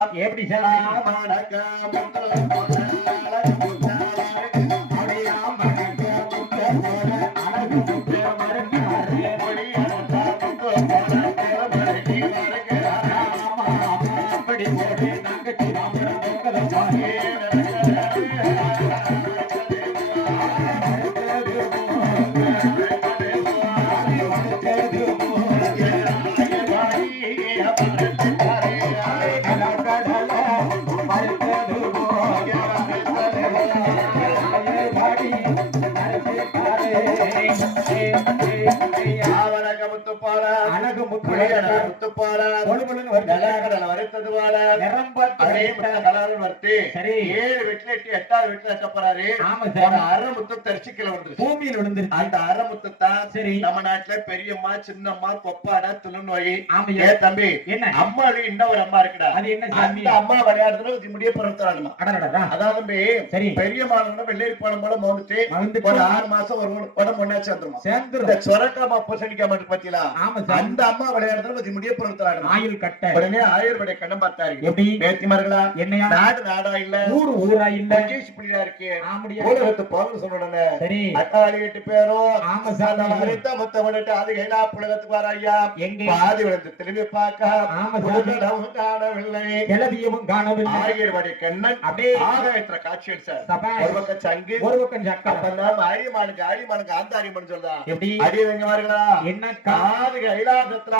எப்படி சார் பூமியில் விழுந்து அந்த அறமுத்தான் சரி நம்ம நாட்டுல பெரியம்மா சின்னம்மா கொப்பாடா துணுநோய் தம்பி என்ன அம்மாளி இன்னும் ஒரு அம்மா இருக்குடா அது என்ன சாமி அம்மா விளையாடுறது முடிய பொறுத்தாடணும் அதாவது சரி பெரியம்மா வெள்ளேரி பழம் போல மவுந்துட்டு ஒரு 6 மாசம் ஒரு உடம்பு ஒண்ணா சேர்ந்துரும் இந்த சொரக்காமா பூசணிக்கா மட்டும் பாத்தீங்களா அந்த அம்மா விளையாடுறது முடிய பொறுத்தாடணும் ஆயுள் கட்ட உடனே ஆயுர்வேத கண்ணம் பார்த்தாரு எப்படி பேத்திமார்களா என்னையா நாடு நாடா இல்ல ஊர் ஊரா இல்ல இப்படியா இருக்கு உலகத்து பவுன் சொன்ன சரி அட்டாளி 8 பேரும் ஆமா சார் அரித்த மொத்த விட்டு அது கைலா புலகத்துக்கு வர ஐயா எங்க பாதி விழுந்து திரும்பி பார்க்க ஆமா சார் காணவில்லை கிளவியும் காணவில்லை ஆகியவருடைய கண்ணன் அப்படியே ஆகாயத்துல காட்சி சார் ஒரு பக்கம் சங்கு ஒரு பக்கம் சக்கா அப்பதான் ஆரியமானுக்கு ஆந்தாரியமன் சொல்றா எப்படி அடி வெங்கமார்களா என்ன காது கைலாசத்துல